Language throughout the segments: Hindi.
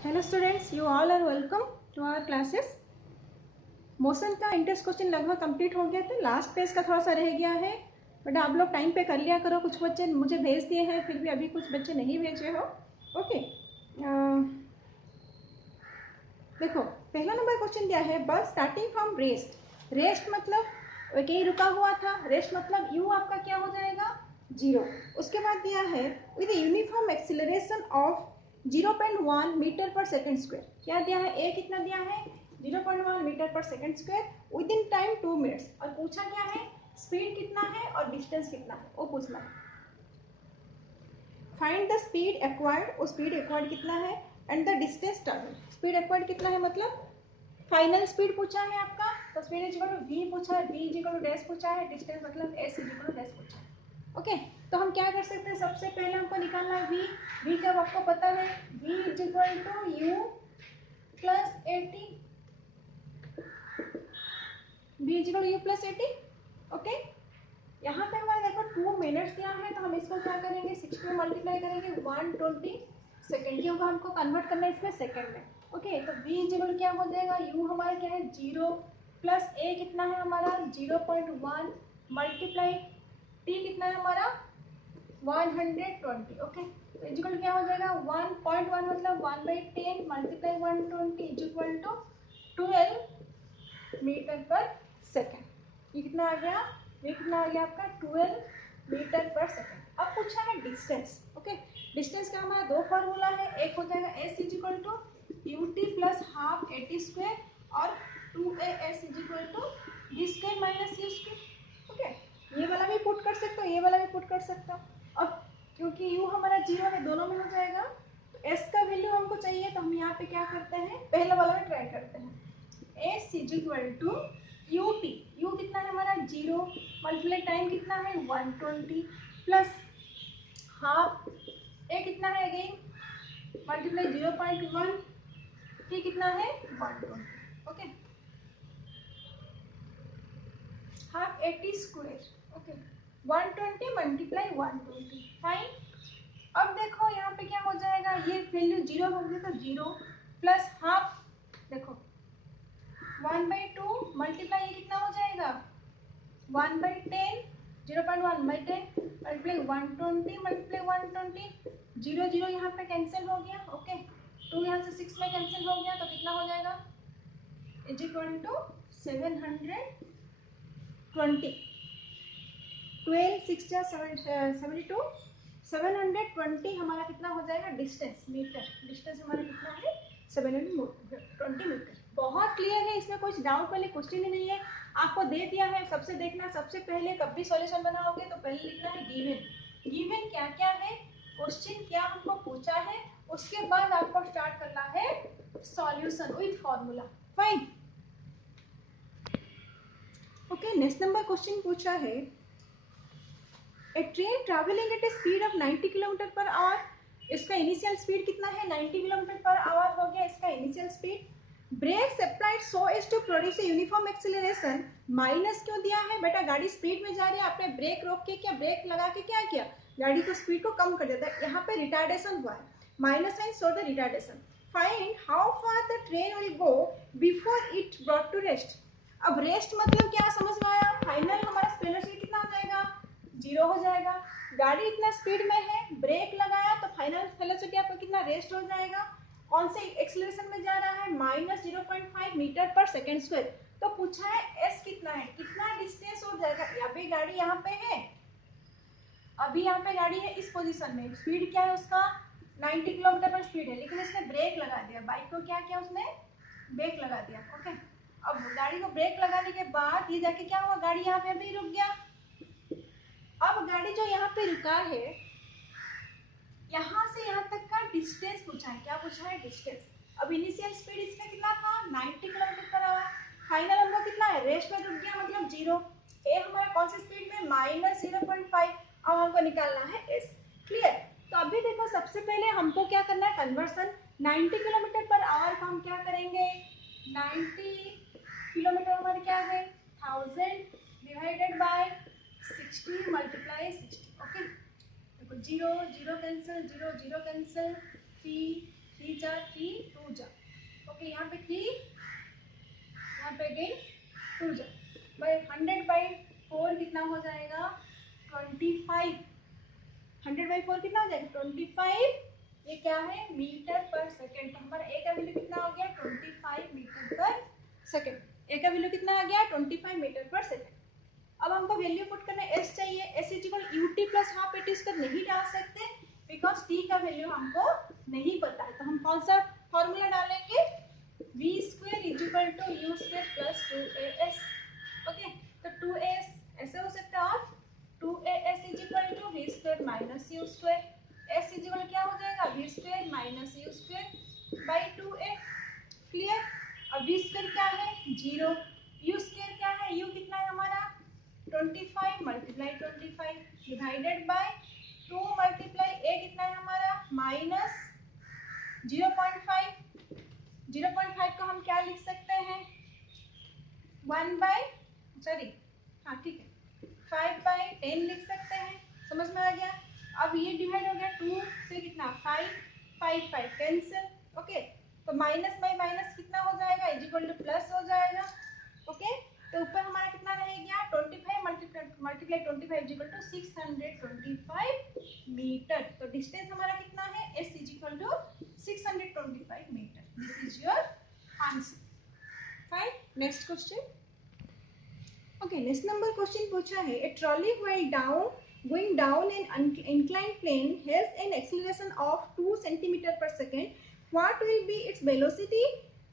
Hello students, you all are welcome to our classes. Motion का इंटरेस्ट क्वेश्चन लगभग कंप्लीट हो गया था, लास्ट पेज का थोड़ा सा रह गया है, बट आप लोग टाइम पे कर लिया करो। कुछ बच्चे मुझे भेज दिए हैं, फिर भी अभी कुछ बच्चे नहीं भेजे हो। ओके, देखो पहला नंबर क्वेश्चन दिया है, बस स्टार्टिंग फ्रॉम रेस्ट। रेस्ट मतलब कहीं रुका हुआ था, रेस्ट मतलब यू आपका क्या हो जाएगा, 0। उसके बाद दिया है with uniform acceleration of 0.1 metre per second square. क्या दिया है, ए कितना दिया है, 0.1 metre per second square with in time 2 minutes. और पूछा क्या है, स्पीड कितना है और डिस्टेंस कितना है, वो पूछना है। फाइंड द स्पीड एक्वायर्ड, वो स्पीड एक्वायर्ड कितना है, and the distance travel. Speed acquired कितना है मतलब फाइनल स्पीड पूछा है आपका, तो speed is equal to v पूछा है, v is equal to dash पूछा है, डिस्टेंस मतलब s is equal to dash पूछा है। ओके, तो हम क्या कर सकते हैं, सबसे पहले हमको निकालना है v का आपको पता है, v is equal to u plus 80, v is equal to u plus 80। Okay, यहाँ पे हमारे देखो 2 मिनट्स दिया है, तो हम इसको क्या करेंगे, 60 में मल्टीप्लाई करेंगे 120 सेकेंड, क्योंकि हमको कन्वर्ट करना है इसमें सेकेंड में। ओके, तो v इज इक्वल क्या हो जाएगा, u हमारा क्या है 0 प्लस a कितना है हमारा 0.1 मल्टीप्लाई t कितना है हमारा 120। ओके, तो इज इक्वल क्या हो जाएगा 1.1 मतलब 1/10 multiply 120 is equal to 12 metre per second. ये कितना आ गया, ये कितना आ गया आपका 12 मीटर पर सेकेंड। अब पूछा है डिस्टेंस। ओके, डिस्टेंस का हमारा दो फॉर्मूला है, एक हो जाएगा s is equal to ut plus half 80 square और 2as is equal to d square minus u square. Okay, ये वाला भी पुट कर सकते हो, ये वाला भी पुट कर सकते हो। अब क्योंकि u हमारा 0 है, दोनों में हो जाएगा, तो s का वैल्यू हमको चाहिए, तो हम यहाँ पे क्या करते हैं, पहले वाला में ट्राई करते हैं। s is equal to ut, u कितना है हमारा 0 मल्टीप्लाई टाइम कितना है 120 प्लस हाफ a कितना है अगेन मल्टीप्लाई 0.1 t कितना है 120। Okay, half 80 square. Okay, 120 multiply 120 fine. अब देखो यहाँ पे क्या हो जाएगा, ये वैल्यू 0 हो गई, तो 0 प्लस हाफ, देखो 1/2 मल्टीप्लाई ये कितना हो जाएगा 1/10, 0.1/10 मल्टीप्लाई 120 मल्टीप्लाई 120, 0 0 यहाँ पे कैंसिल हो गया। ओके, 2 यहाँ से 6 में कैंसिल हो गया, तो कितना हो जाएगा इज इक्वल टू 720, 12 6 72, 720 हमारा कितना हो जाएगा डिस्टेंस मीटर, डिस्टेंस हमारा कितना है 720 मीटर। बहुत क्लियर है, इसमें कुछ डाउट वाले क्वेश्चन ही नहीं है, आपको दे दिया है। सबसे देखना, सबसे पहले कब भी सॉल्यूशन बनाओगे तो पहले लिखना है गिवन। गिवन क्या क्या है, क्वेश्चन क्या हमको पूछा है, उसके बाद आपको स्टार्ट करना है solution with formula. Fine. Okay, next number question पूछा है, a train travelling at a speed of 90 kilometre per hour. इसका इनिशियल स्पीड कितना है 90 किलोमीटर पर आवर हो गया इसका initial speed. Brakes applied so as to produce a uniform acceleration. Minus क्यों दिया है बेटा, गाड़ी स्पीड में जा रही है, आपने ब्रेक रोक के क्या, ब्रेक लगा के क्या किया, गाड़ी को स्पीड को कम कर देता है, यहाँ पे रिटार्डेशन हुआ है, minus sign show the retardation. Find how far the train will go before it brought to rest. अब रेस्ट मतलब क्या समझ में आया, फाइनल हमारा वेलोसिटी कितना हो जाएगा 0 हो जाएगा। गाड़ी इतना स्पीड में है, ब्रेक लगाया, तो फाइनल वेलोसिटी आपका कितना रेस्ट हो जाएगा, कौन से एक्सीलरेशन में जा रहा है -0.5 मीटर पर सेकेंड स्क्वायर। तो पूछा है s कितना है, कितना डिस्टेंस हो जाएगा, अभी गाड़ी यहाँ पे है, अभी यहाँ पे गाड़ी है इस पोजीशन में, स्पीड क्या है उसका 90 किलोमीटर पर स्पीड है, लेकिन इसने ब्रेक लगा दिया, बाइक को क्या किया उसने ब्रेक लगा दिया। ओके, अब गाड़ी को ब्रेक लगाने के बाद ये जाके क्या हुआ, गाड़ी यहाँ पे अभी रुक गया। अब गाड़ी जो यहाँ पे रुका है, यहाँ से यहाँ तक का डिस्टेंस पूछा है, क्या पूछा है डिस्टेंस। अब इनिशियल स्पीड इसका कितना था 90 किलोमीटर पर आवर, फाइनल हमको कितना है रेस्ट में रुक गया मतलब 0, ए हमारा कौन सी स्पीड में -0.5। अब हमको निकालना है एस। क्लियर, तो अभी देखो सबसे पहले हमको क्या करना है कन्वर्सन, 90 किलोमीटर पर आवर को हम क्या करेंगे, 90 किलोमीटर हमारे क्या है 1000 डिवाइडेड बाय 60 मल्टीप्लाई 60। ओके, देखो 0 0 कैंसिल, 0 0 कैंसिल, 3 3 4 3 ओके यहाँ पे 3, यहाँ पे अगेन 2 जा बाई 100/4 कितना हो जाएगा 25। 100/4 कितना हो जाएगा 25। ये क्या है मीटर पर सेकेंड। तो हमारा ए का वैल्यू कितना हो गया 25 मीटर पर सेकेंड। ए का वैल्यू कितना आ गया 25 मीटर पर सेकेंड। अब हमको वैल्यू पुट करना एस चाहिए। S equal UT plus half eighty square नहीं डाल सकते बिकॉज टी का वैल्यू हमको नहीं पता है। तो हम कौन सा फॉर्मूला डालेंगे v square equal to u square plus 2as। Okay तो 2as ऐसे हो सकता है और 2as equal to v square minus u square. s equal क्या हो जाएगा v square minus u square by 2a। Clear. अब v स्क्वायर क्या है 0, u स्क्वायर क्या है u कितना है हमारा 25 multiply 25 divided by 2 multiply a कितना है हमारा माइनस 0.5। 0.5 को हम क्या लिख सकते हैं 5/10 लिख सकते हैं। समझ में आ गया। अब ये डिवाइड हो गया 2 से कितना 5 5 5 कैंसिल। ओके तो माइनस बाई माइनस कितना हो जाएगा इक्वल टू प्लस हो जाएगा। ओके तो ऊपर हमारा कितना रह गया 25 मल्टीप्लाई 25 इक्वल टू 625 मीटर। तो डिस्टेंस हमारा कितना है s equal to 625 metre. This is your answer. Fine. Next question. Okay next number question पूछा है a trolley while going down an inclined plane has an acceleration of 2 centimeter per second. What will be its velocity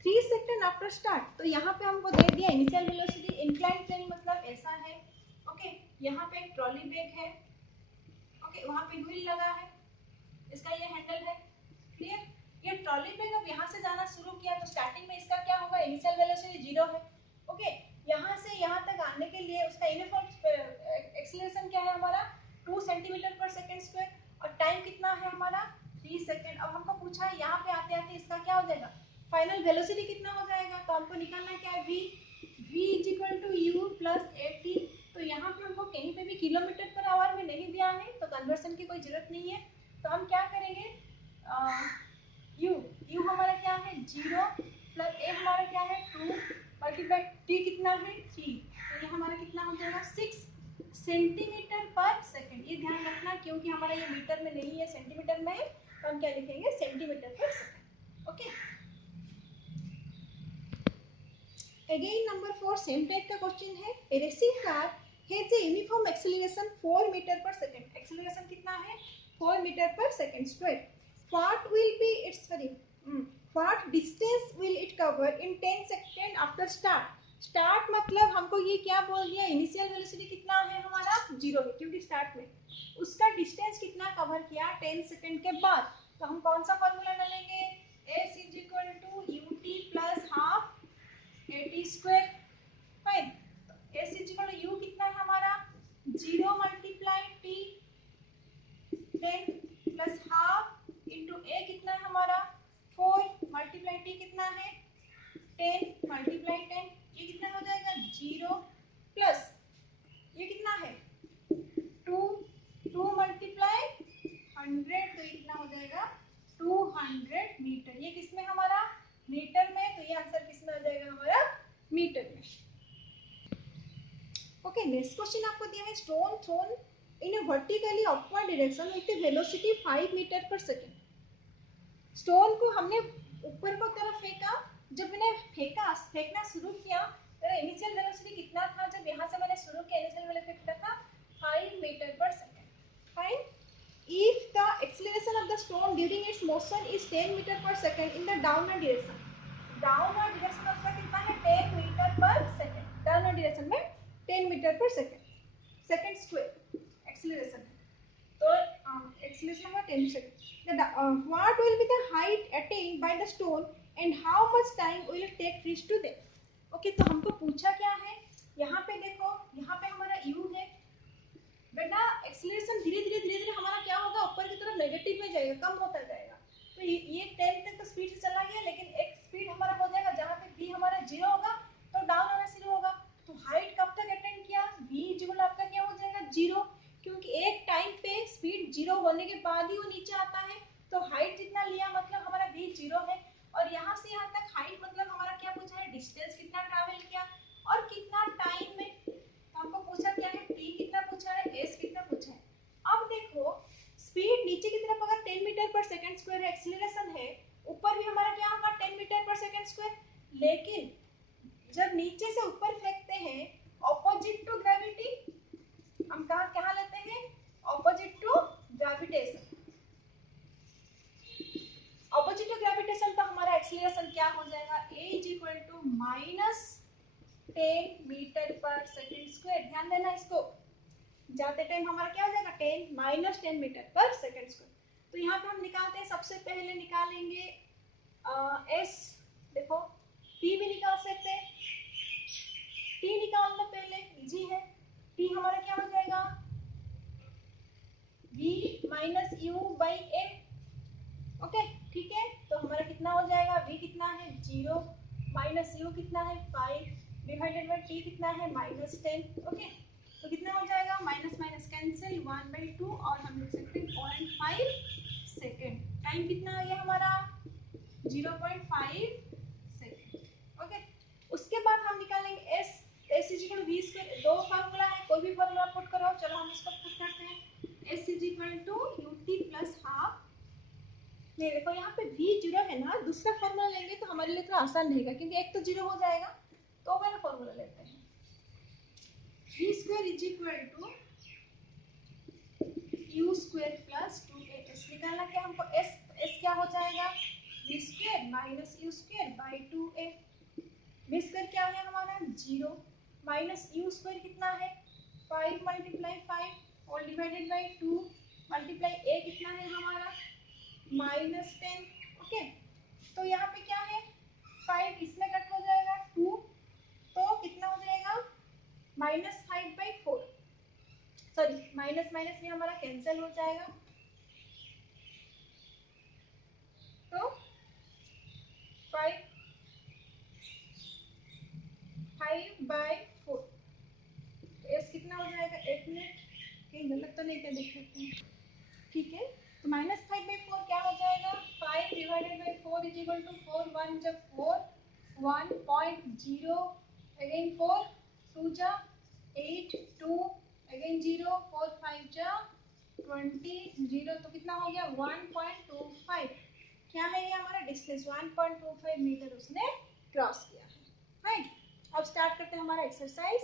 3 second after start? तो यहाँ पे हमको दे दिया इनिशियल वेलोसिटी। इंक्लाइन प्लेन मतलब ऐसा है। ओके यहाँ पे एक ट्रॉली बैग है। ओके वहाँ पे व्हील लगा है, इसका ये हैंडल है। क्लियर। ये ट्रॉली बैग अब यहाँ से जाना शुरू किया तो स्टार्टिंग में इसका क्या होगा इनिशियल वेलोसिटी 0 है। ओके यहाँ से यहाँ तक आने के लिए उसका यूनिफॉर्म एक्सीलरेशन क्या है हमारा 2 सेंटीमीटर पर सेकेंड स्क्वायर और टाइम कितना है हमारा 3 सेकेंड। अब हमको पूछा है यहाँ पे आते आते इसका क्या हो जाएगा फाइनल वेलोसिटी कितना हो जाएगा। तो हमको निकालना क्या है v is equal to u plus at। तो यहाँ पे हमको कहीं पे भी किलोमीटर पर आवर में नहीं दिया है तो कन्वर्सन की कोई जरूरत नहीं है। तो हम क्या करेंगे u हमारा क्या है 0 प्लस a हमारा क्या है 2 मल्टीप्लाई t कितना है 3। तो ये हमारा कितना हो जाएगा 6 सेंटीमीटर पर सेकंड। ये ध्यान रखना क्योंकि हमारा ये मीटर में नहीं है सेंटीमीटर में है तो हम क्या लिखेंगे centimetre per second. Okay again number 4 same type का क्वेश्चन है। A racing car has a uniform acceleration 4 metre per second. Acceleration कितना है 4 metre per second square. What will be its what distance will it cover in 10 second after start. Start मतलब हमको ये क्या बोल दिया इनिशियल वेलोसिटी कितना है हमारा 0 है क्योंकि स्टार्ट में उसका डिस्टेंस कितना कवर किया 10 सेकंड के बाद। तो हम कौन सा फॉर्मूला डालेंगे s is equal to ut plus half at square. Fine. s is equal to u कितना है हमारा 0 multiply t 10 plus half into a कितना है हमारा 4 मल्टीप्लाई t कितना है 10 मल्टीप्लाई 10 ये कितना हो जाएगा 0 प्लस ये कितना है 2 मल्टीप्लाई 100 तो ये कितना हो जाएगा 200 मीटर। ये किसमें हमारा मीटर में। तो ये आंसर किसमें आ जाएगा हमारा मीटर में। ओके नेक्स्ट क्वेश्चन आपको दिया है stone thrown in a vertically upward direction with a velocity 5 metre per second. Stone को हमने ऊपर को तरफ फेंका। जब मैंने फेंकना शुरू किया तो इनिशियल वेलोसिटी कितना था जब यहाँ से मैंने शुरू किया इनिशियल वेलोसिटी कितना था 5 metre per second. Fine. If the acceleration of the stone during its motion is 10 metre per second in the downward direction. Downward direction उसका कितना है 10 metre per second. Downward direction में 10 metre per second second square acceleration है। तो एक्सीलरेशन हुआ 10 second. What will be the height attained by the stone and how much time will it take to reach to them? Okay तो हमको पूछा क्या है यहाँ पे देखो यहाँ पे हमारा u है बेटा। एक्सीलरेशन धीरे धीरे हमारा क्या होगा ऊपर की तरफ नेगेटिव में जाएगा कम होता जाएगा। तो ये 10 तक तो स्पीड से चला गया लेकिन एक स्पीड हमारा हो जाएगा जहाँ पे v हमारा 0 होगा तो डाउन होना शुरू होगा। तो हाइट कब तक अटेंड किया v इक्वल आपका क्या हो जाएगा 0 क्योंकि एक टाइम पे स्पीड 0 होने के बाद ही वो नीचे आता है। तो हाइट जितना लिया मतलब हमारा v 0 है और यहाँ से यहाँ तक हाइट स्क्वायर एक्सीलरेशन है, ऊपर भी हमारा क्या होगा 10 मीटर पर सेकंड स्क्वायर, लेकिन जब नीचे से ऊपर फेंकते हैं ऑपोजिट टू ग्रेविटी, हम कहाँ कहाँ लेते हैं opposite to gravitation, opposite to gravitation तो हमारा एक्सीलरेशन क्या हो जाएगा a is equal to -10 metre per second square. ध्यान देना इसको, जाते टाइम हमारा क्या हो जाएगा 10 मीटर पर सेकंड स्क्वायर। तो यहाँ पे हम निकालते हैं, सबसे पहले निकालेंगे s, देखो t भी निकाल सकते हैं, t निकाल लो पहले, इजी है। t हमारा क्या हो जाएगा v minus u by a, okay ठीक है। तो हमारा कितना हो जाएगा v कितना है 0 माइनस u कितना है 5 डिवाइडेड बाई t कितना है -10, ओके। तो कितना हो जाएगा माइनस माइनस कैंसिल 1/2 और हम लिख सकते हैं 0.5 सेकेंड। टाइम कितना आ गया हमारा 0.5 सेकेंड, ओके। उसके बाद हम निकालेंगे s, s is equal v square, दो फार्मूला है, कोई भी फार्मूला पुट करो, चलो हम इसको पुट करते हैं। s is equal to ut plus half, नहीं देखो यहाँ पे v 0 है ना, दूसरा फॉर्मूला लेंगे तो हमारे लिए थोड़ा आसान रहेगा, क्योंकि एक तो 0 हो जाएगा, तो वाला फॉर्मूला लेते हैं। v square is equal to u square plus 2as, निकालना क्या हमको s, s क्या हो जाएगा v square minus u square by 2a, v square क्या है हमारा 0 माइनस u स्क्वायर कितना है 5 मल्टीप्लाई 5 और डिवाइडेड बाई 2 मल्टीप्लाई a कितना है हमारा -10, ओके। तो यहाँ पे क्या है 5 इसमें कट हो जाएगा 2, तो कितना हो जाएगा -5/4, सॉरी माइनस माइनस भी हमारा कैंसिल हो जाएगा, तो 5/4, एस कितना हो जाएगा, एक मिनट कहीं गलत तो नहीं क्या देख लेते हैं, ठीक है। तो -5/4 क्या हो जाएगा 5 divided by 4 is equal to 4 1 जब 4 1.0 अगेन 4 2 जा 8 2 अगेन 0 4 5 जा 20 0, तो कितना हो गया 1.25, क्या है ये हमारा डिस्टेंस 1.25 मीटर उसने क्रॉस किया है, राइट। अब स्टार्ट करते हैं हमारा एक्सरसाइज।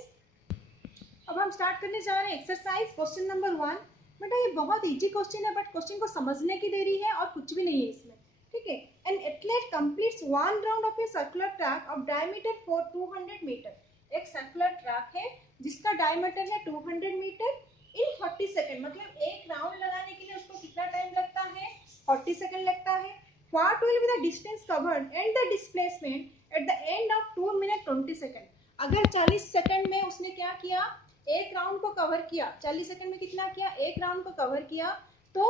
अब हम स्टार्ट करने जा रहे हैं एक्सरसाइज क्वेश्चन नंबर 1। बेटा ये बहुत इजी क्वेश्चन है, बट क्वेश्चन को समझने की देरी है और कुछ भी नहीं है इसमें, ठीक है। An athlete completes one round of a circular track of diameter for 200 metre, एक सर्कुलर ट्रैक है जिसका डायमीटर है 200 मीटर इन 40 सेकंड, मतलब एक राउंड लगाने के लिए उसको कितना टाइम लगता है 40 सेकंड लगता है। What will be the distance covered and the displacement at the end of 2 minute 20 second. अगर 40 सेकंड में उसने क्या किया, एक राउंड को कवर किया, 40 सेकंड में कितना किया, एक राउंड को कवर किया, तो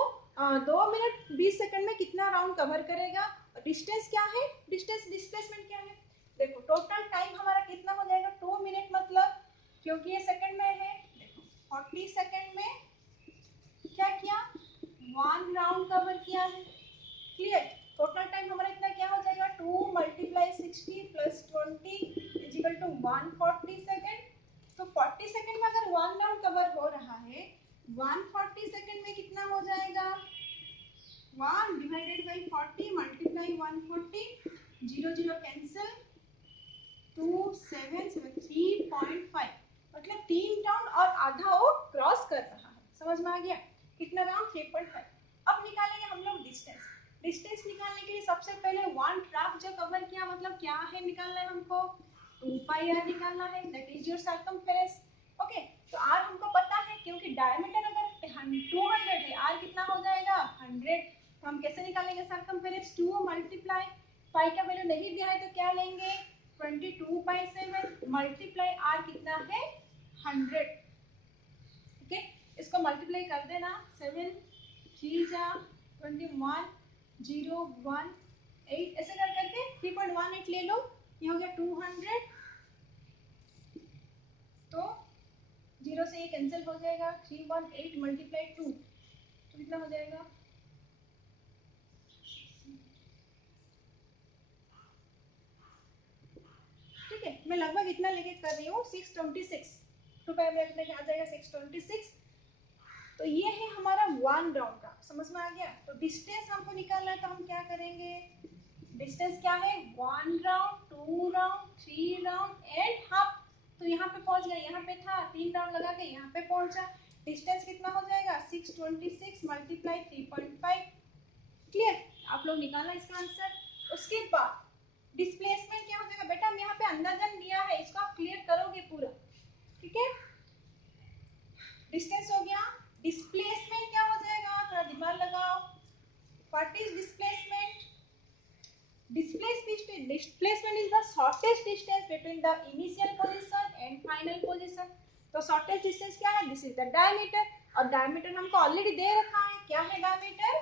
2 मिनट 20 सेकंड में कितना राउंड कवर करेगा। डिस्टेंस क्या है, डिस्टेंस डिस्प्लेसमेंट क्या है, देखो टोटल टाइम हमारा कितना हो जाएगा 2 मिनट, मतलब क्योंकि ये सेकंड में है, देखो 40 सेकंड में क्या किया 1 राउंड कवर किया है, क्लियर। टोटल टाइम हमारा इतना क्या हो जाएगा 2 × 60 + 20 = 140 सेकंड। तो 40 सेकंड में अगर 1 राउंड कवर हो रहा है, 140 सेकंड में कितना हो जाएगा 1 डिवाइडेड बाई 40 मल्टीप्लाई 140 0 0 कैंसिल 2 7 7 3.5, मतलब 3 राउंड और आधा वो क्रॉस कर रहा है, समझ में आ गया कितना राउंड 3.5। अब निकालेंगे हम लोग डिस्टेंस। डिस्टेंस निकालने के लिए सबसे पहले वन ट्रैक जो कवर किया, मतलब क्या है निकालना है हमको 2πr निकालना है, that is your circumference, okay. तो r हमको पता है, क्योंकि डायमीटर अगर 200 है, r कितना हो जाएगा 100, तो हम कैसे निकालेंगे सर्कमफेरेंस 2 मल्टीप्लाई पाई का वैल्यू नहीं दिया है तो क्या लेंगे 22/7 मल्टीप्लाई r कितना है 100, ओके। इसको मल्टीप्लाई कर देना 7 3 जा 21 0 1 8, ऐसे कर करके 3.18 ले लो, ये हो गया 200, तो 0 से ये कैंसिल हो जाएगा 318 मल्टीप्लाई 2, तो कितना हो जाएगा ठीक है। मैं लगभग इतना लेके कर रही हूँ 626, 2 5 आ जाएगा 626, तो ये है हमारा 1 राउंड का, समझ में आ गया। तो डिस्टेंस हमको निकालना है, तो हम क्या करेंगे, डिस्टेंस क्या है, 1 round, 2 round, 3 round and half. तो यहाँ पे पहुंच गया, यहाँ पे था 3 राउंड लगा के यहाँ पे पहुंचा। डिस्टेंस कितना हो जाएगा, 626 मल्टीप्लाई 3.5। क्लियर, आप लोग निकालना इसका आंसर। उसके बाद डिस्प्लेसमेंट क्या हो जाएगा बेटा, हम यहाँ पे अंदाजन लिया है, इसको आप क्लियर करोगे पूरा, ठीक है। डिस्टेंस हो गया, डिस्प्लेसमेंट क्या हो जाएगा, थोड़ा दिमाग लगाओ। What is displacement? Displacement is the shortest distance between the initial position and final position. तो shortest distance क्या है, this is the diameter, और diameter हमको ऑलरेडी दे रखा है, क्या है diameter,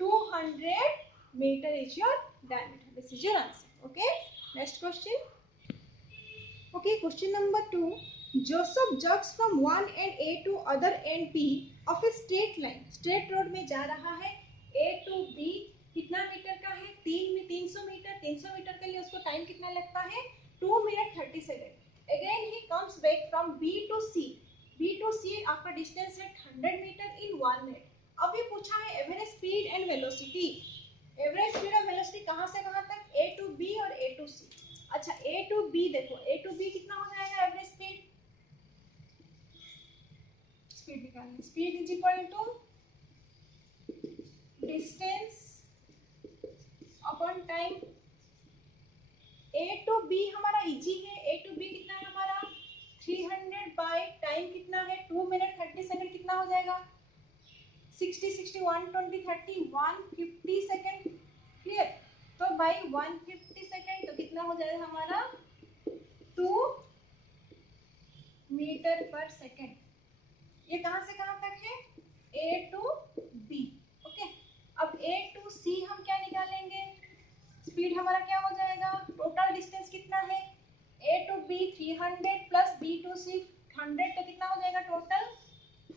200 meter is your diameter. This is your answer. Okay, next question. Okay, question number 2. Joseph jogs from one end A to other end B of a straight line. Straight road में जा रहा है A to B, कितना मीटर का है, 300 मीटर। 300 मीटर के लिए उसको टाइम कितना लगता है, 2 minute 30 second. Again he comes back from B to C. B to C आपका डिस्टेंस है 100 मीटर इन 1 मिनट। अब ये पूछा है average speed and velocity. Average speed और वेलोसिटी कहाँ से कहाँ तक, A to B और A to C। अच्छा A to B देखो, A to B कितना हो जाएगा एवरेज स्पीड, स्पीड निकालनी, speed is equal to distance upon time. A to B हमारा इजी है, A to B कितना है हमारा 300 बाय टाइम कितना है 2 मिनट 30 सेकंड, कितना हो जाएगा 60 60 120 30 150 सेकंड। क्लियर, तो बाय 150 सेकंड तो कितना हो जाएगा हमारा 2 मीटर पर सेकंड। ये कहां से कहां तक है, A to B। ओके, अब A to C हम क्या निकालेंगे, स्पीड हमारा क्या हो जाएगा, टोटल डिस्टेंस कितना है A to B 300 plus B to C 100, तो कितना हो जाएगा टोटल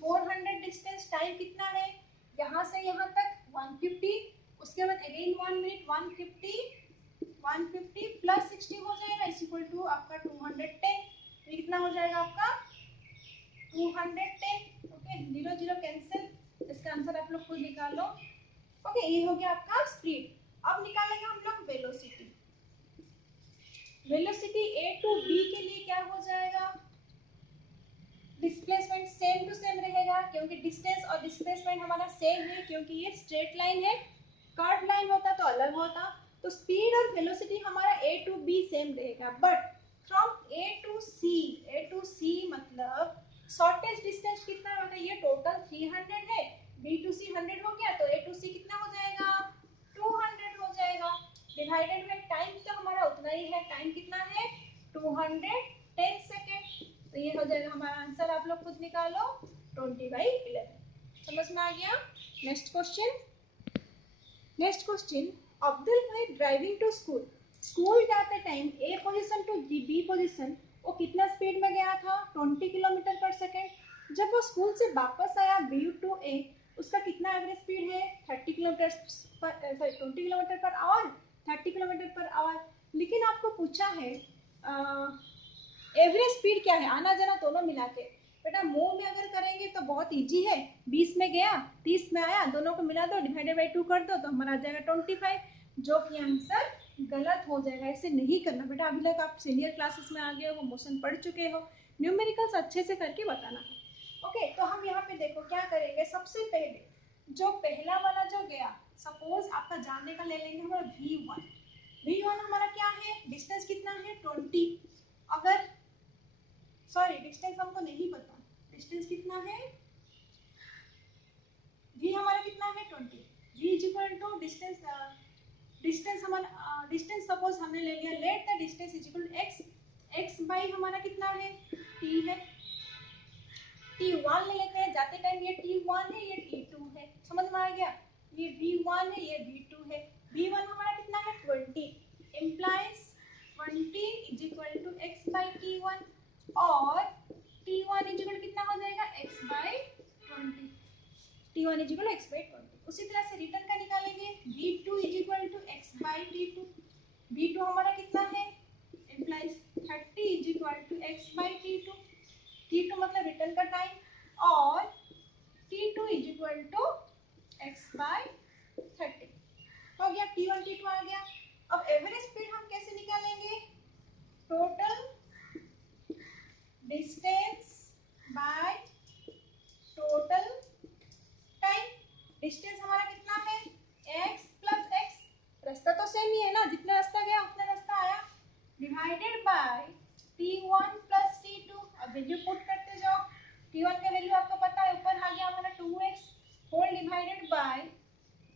400 डिस्टेंस। टाइम कितना है यहाँ से यहाँ तक 150, उसके बाद अगेन 1 मिनट 150 प्लस 60 हो जाएगा इज इक्वल टू आपका 210। ये कितना हो जाएगा आपका 210। ओके, 0 0 कैंसिल, इसका आंसर आप लोग खुद निकालो। ओके, ये हो गया आपका स्पीड। अब निकालेंगे हम लोग velocity. Velocity A to B के लिए क्या हो जाएगा, डिस्प्लेसमेंट सेम टू सेम रहेगा, क्योंकि डिस्टेंस और डिस्प्लेसमेंट हमारा सेम है, क्योंकि ये स्ट्रेट लाइन है। कर्व लाइन होता तो अलग होता। तो स्पीड और वेलोसिटी हमारा A to B सेम रहेगा, but from A to C मतलब शॉर्टेस्ट डिस्टेंस कितना है बताइए, टोटल 300 है, B to C 100 हो गया, तो A to C कितना हो जाएगा 200 हो जाएगा, डिवाइडेड बाय टाइम तो हमारा उतना ही है, टाइम कितना है 210 सेकेंड। तो ये हो जाएगा हमारा आंसर, आप लोग खुद निकालो 20/11। समझ में आ गया। नेक्स्ट क्वेश्चन, अब्दुल भाई ड्राइविंग टू स्कूल, स्कूल जाते time A position to B position वो कितना स्पीड में गया था 20 किलोमीटर पर सेकेंड। जब वो स्कूल से वापस आया बी टू ए, उसका कितना एवरेज स्पीड है 30 किलोमीटर पर 20 kilometre per our 30 kilometre per our. लेकिन आपको पूछा है एवरेज स्पीड क्या है, आना जाना दोनों मिला के। बेटा मूव में अगर करेंगे तो बहुत इजी है, 20 में गया 30 में आया, दोनों को मिला दो डिवाइडेड बाय 2 कर दो तो हमारा आ जाएगा 25, जो कि आंसर गलत हो जाएगा। ऐसे नहीं करना बेटा, अभी तक आप सीनियर क्लासेस में आ गए हो, मोशन पढ़ चुके हो, न्यूमेरिकल्स अच्छे से करके बताना है। ओके, तो हम यहाँ पे देखो क्या करेंगे, सबसे पहले जो पहला वाला जो गया, सपोज आपका जानने का ले लेंगे हमारा V1 हमारा क्या है, डिस्टेंस कितना है 20। अगर सॉरी डिस्टेंस हमको नहीं पता, डिस्टेंस कितना है, v हमारा कितना है 20, v is equal to distance हमारा डिस्टेंस सपोज हमने ले लिया, let the distance is equal to x, x बाई हमारा कितना है t है, t1 ले लेते हैं, जाते टाइम ये t1 है ये t2 है, समझ में आ गया, ये v1 है ये v2 है। v1 हमारा कितना है 20, implies 20 is equal to x by t1, और t1 इज इक्वल कितना हो जाएगा x by 20, t1 is equal x by 20। उसी तरह से रिटर्न का निकालेंगे, v2 is equal to x by t2, v2 हमारा कितना है implies 30 is equal to x by t2, t2 मतलब रिटर्न का टाइम, और T2 is equal to x/30 हो गया। T1 T2 आ गया। अब एवरेज स्पीड हम कैसे निकालेंगे? Total distance by total time. Distance हमारा कितना है? x प्लस x, रास्ता तो सेम ही है ना, जितना रास्ता गया उतना रास्ता आया, divided by t1 plus t2। अब वैल्यू पुट करते जाओ। t1 का वैल्यू आपको पता है, ऊपर आ गया हमारा 2x whole divided by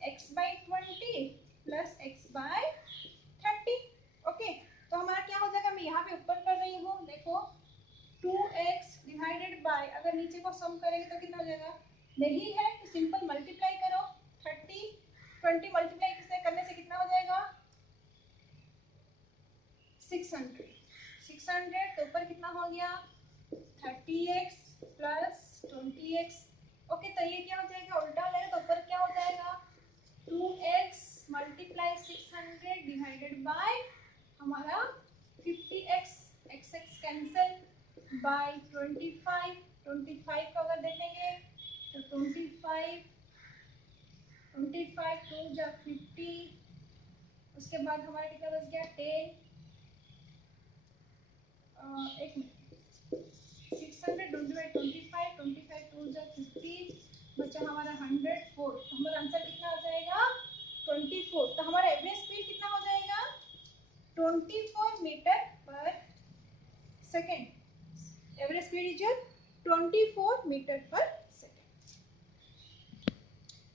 x/20 plus x/30। Okay, तो हमारा क्या हो जाएगा? मैं यहाँ पे ऊपर कर रही हूँ, देखो 2x डिवाइडेड बाय, अगर नीचे को सम करेंगे तो कितना हो जाएगा? नहीं है तो सिंपल मल्टीप्लाई करो। 30 20 मल्टीप्लाई किससे करने से कितना हो जाएगा? 600। 600 तो ऊपर कितना हो गया? 30x plus 20x। ओके, तो ये क्या हो जाएगा? उल्टा हो जाएगा, तो ऊपर क्या हो जाएगा? 2x मल्टीप्लाई 600 डिवाइडेड बाय हमारा 50x, x x cancel bye 25। 25 को अगर देखेंगे तो 25 2 जा 50, उसके बाद हमारा कितना बच गया? 10। एक मिनट, 600 25 25 2 जा 50, बचा हमारा 104। तो हमारा आंसर कितना आ जाएगा? 24। तो हमारा एवरेज स्पीड कितना हो जाएगा? 24 metre per second. Average speed is 24 metre per second.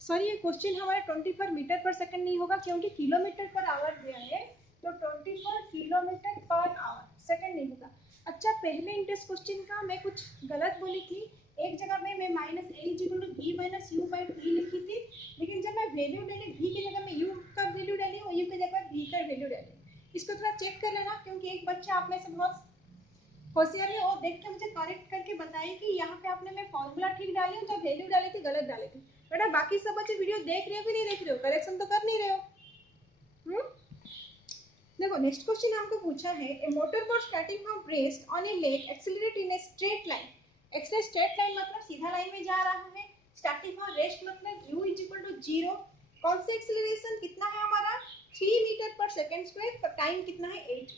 Sorry, ये क्वेश्चन हमारे 24 मीटर पर सेकेंड नहीं होगा, क्योंकि किलोमीटर पर आवर दिया है, तो 24 किलोमीटर पर आवर सेकेंड नहीं होगा। अच्छा, पहले इंटरेस्ट क्वेश्चन का मैं कुछ गलत बोली थी। एक जगह में मैं minus A equal to v minus u by T लिखी थी, लेकिन जब मैं वैल्यू डाली v की जगह में u का वैल्यू डाली और u की जगह v का वैल्यू डाली। इसको थोड़ा चेक कर लेना, क्योंकि एक बच्चा आप में से बहुत होशियार है, और देख के मुझे करेक्ट करके बताइए कि यहाँ पे आपने मैं फॉर्मूला ठीक डाली हूँ, तो वैल्यू डाली थी गलत डाली थी। बेटा बाकी सब बच्चे वीडियो देख रहे हो कि नहीं देख रहे हो? करेक्शन तो कर नहीं रहे हो। देखो नेक्स्ट क्वेश्चन हमको पूछा है, a motor boat starting from rest on a lake accelerate in a straight line. Accelerate straight line मतलब सीधा लाइन में जा रहा है। स्टार्टिंग फ्रॉम रेस्ट मतलब u इज इक्वल टू 0। कौन सा एक्सेलरेशन कितना है हमारा? 3 metre per second square. Time कितना है? 8।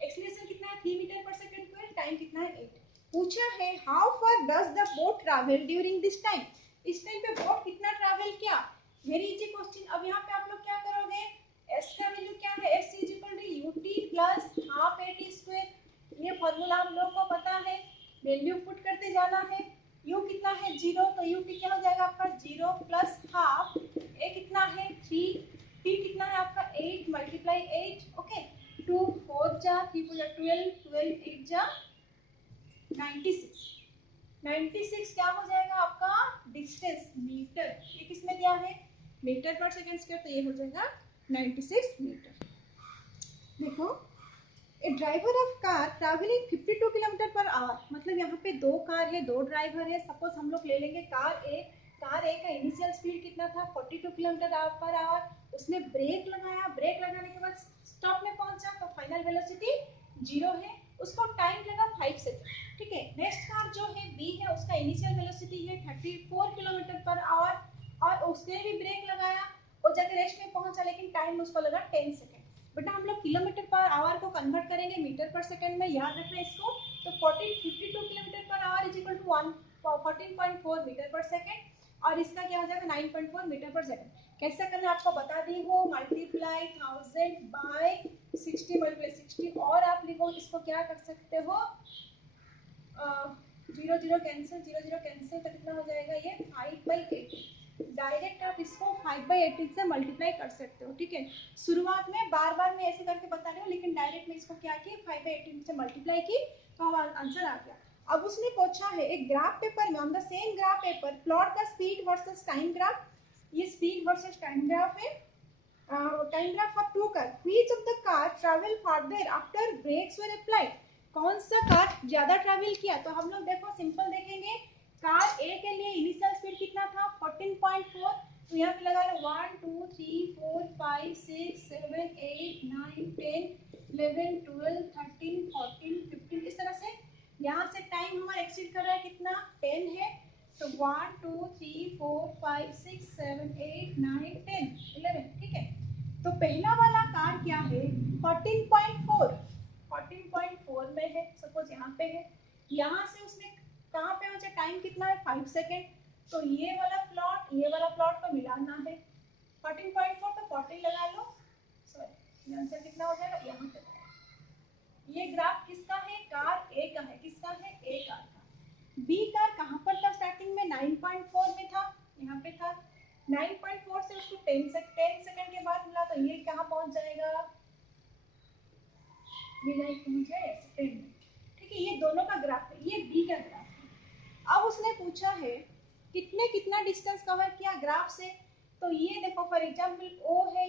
एक्सेलरेशन कितना है? 3 metre per second square. Time कितना है? 8। पूछा है how far does the boat travel during this time. इस टाइम पे बोट कितना ट्रैवल किया? Very easy question. अब यहाँ पे आप लोग क्या करोगे? s का वैल्यू क्या है? s is equal to ut plus half at square. ये फॉर्मूला आप लोगों को पता है, वैल्यू पुट करते जाना है। u कितना है? 0, तो ut क्या हो जाएगा आपका? 0 प्लस हाफ, a कितना है? 3, t कितना है आपका? 8 मल्टीप्लाई 8। ओके, 2 4 जा 3 4 12, 12 8 जा 96। 96 क्या हो जाएगा आपका? Distance metre. ये किसमें दिया है? मीटर पर सेकंड स्क्वायर, तो ये हो जाएगा 96 मीटर। देखो, a driver of car travelling 52 kilometre per hour, मतलब यहाँ पे दो कार है, दो ड्राइवर है। सपोज हम लोग ले लेंगे कार ए। कार ए का इनिशियल स्पीड कितना था? 42 किलोमीटर पर आवर। उसने ब्रेक लगाया, ब्रेक लगाने के बाद स्टॉप में पहुंचा, तो फाइनल वेलोसिटी 0 है। उसको टाइम लगा 5 सेकंड। ठीक है, नेक्स्ट कार जो है बी है, उसका इनिशियल वेलोसिटी है 34 किलोमीटर पर आवर, और उसने भी ब्रेक लगाया और जाके रेस्ट में पहुंचा, लेकिन टाइम उसको लगा 10 सेकंड। बेटा हम लोग किलोमीटर पर आवर को कन्वर्ट करेंगे मीटर पर सेकंड में, याद रखना इसको। तो 52 kilometre per hour is equal to 14.4 metre per second, और इसका क्या हो जाएगा? 9.4 मीटर पर सेकंड। कैसे करना आपको बता दी हूँ, मल्टीप्लाई 1000 बाय 60 मल्टीप्लाई 60, और आप लिखो इसको क्या कर सकते हो? 0 0 कैंसिल, 0 0 कैंसिल, तो कितना हो जाएगा? ये 5/18। डायरेक्ट आप इसको 5/18 से मल्टीप्लाई कर सकते हो। ठीक है, शुरुआत में बार बार मैं ऐसे करके बता रही हूँ, लेकिन डायरेक्ट में इसको क्या की? 5/18 से मल्टीप्लाई की, तो हमारा आंसर आ गया। अब उसने पूछा है एक ग्राफ पेपर में, on the same graph paper plot the speed versus time graph. ये स्पीड वर्सेस टाइम ग्राफ है। Time graph for two car, which of the car travel further after brakes were applied. कौन सा कार ज्यादा ट्रैवल किया? तो हम लोग देखो सिंपल देखेंगे। कार ए के लिए इनिशियल स्पीड कितना था? 14.4। तो यहाँ पे लगा लो 1 2 3 4 5 6 7 8 9 10 11 12 13 14 15, इस तरह से। यहाँ से टाइम हमारा एक्सीड कर रहा है कितना? 10 है। तो 1 2 3 4 5 6 7 8 9 10 11, ठीक है। तो पहला वाला कार क्या है 14.4, 14.4 में है, सपोज यहाँ पे है, यहाँ से उसने कहाँ पे मुझे टाइम कितना है 5 सेकेंड, तो ये वाला प्लॉट को मिलाना है 14.4 पे 14 लगा लो, सॉरी आंसर कितना हो जाएगा यहाँ पे। ये ग्राफ किसका है, कार ए का है, किसका है ए कार का। बी कार कहाँ पर था स्टार्टिंग में 9.4 में था, यहाँ पे था 9.4 से उसको 10 सेकंड के बाद मिला, तो ये कहाँ पहुंच जाएगा, ये पहुंच जाए 10 में, ठीक है। ये दोनों का ग्राफ है, ये बी का ग्राफ है। अब उसने पूछा है कितना डिस्टेंस कवर किया ग्राफ से, तो ये देखो फॉर एग्जांपल ओ है,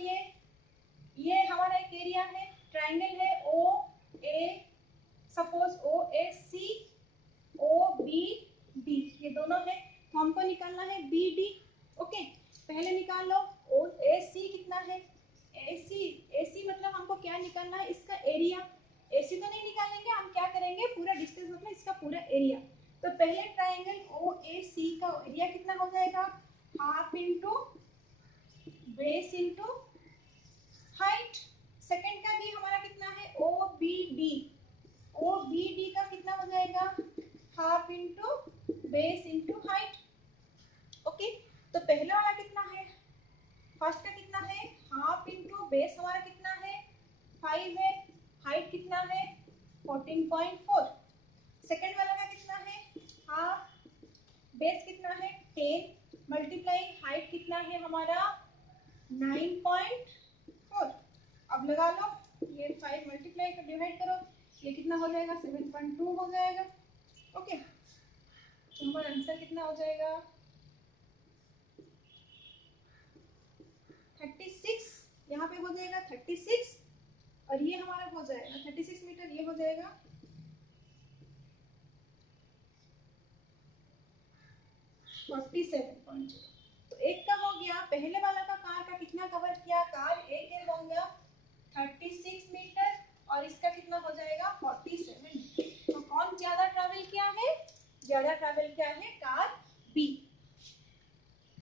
ये हमारा एक एरिया है, ट्राइंगल है ओ ए, सपोज ओ ए सी ओ बी डी, ये दोनों है, तो हमको निकालना है बी डी, ओके। पहले निकाल लो ओ ए सी कितना है, ए सी मतलब हमको क्या निकालना है, इसका एरिया, ए सी तो नहीं निकालेंगे हम, क्या करेंगे पूरा डिस्टेंस मतलब इसका पूरा एरिया। तो पहले ट्राइंगल ओ ए सी का एरिया कितना हो जाएगा, half into base into height. Second का भी हमारा कितना है O B D, O B D का कितना हो जाएगा half into base into height, okay. तो पहला वाला कितना है, फर्स्ट का कितना है हाफ इंटू बेस हमारा कितना है 5 है, हाइट कितना है 14.4, सेकंड वाला का कितना है हाफ, बेस कितना है 10 मल्टीप्लाई हाइट कितना है हमारा 9.4। अब लगा लो, ये 5 मल्टीप्लाई कर डिवाइड करो, ये कितना हो जाएगा 7.2 हो जाएगा, ओके। तो हमारा आंसर कितना हो जाएगा 36, यहाँ पे हो जाएगा 36 और ये हमारा हो जाएगा 36 मीटर, ये हो जाएगा 47.0। तो एक का हो गया, पहले वाला का कार का कितना कवर किया, कार ए के हो गया 36 मीटर और इसका कितना हो जाएगा 47 मीटर। तो कौन ज्यादा ट्रैवल किया है, ज्यादा ट्रैवल किया है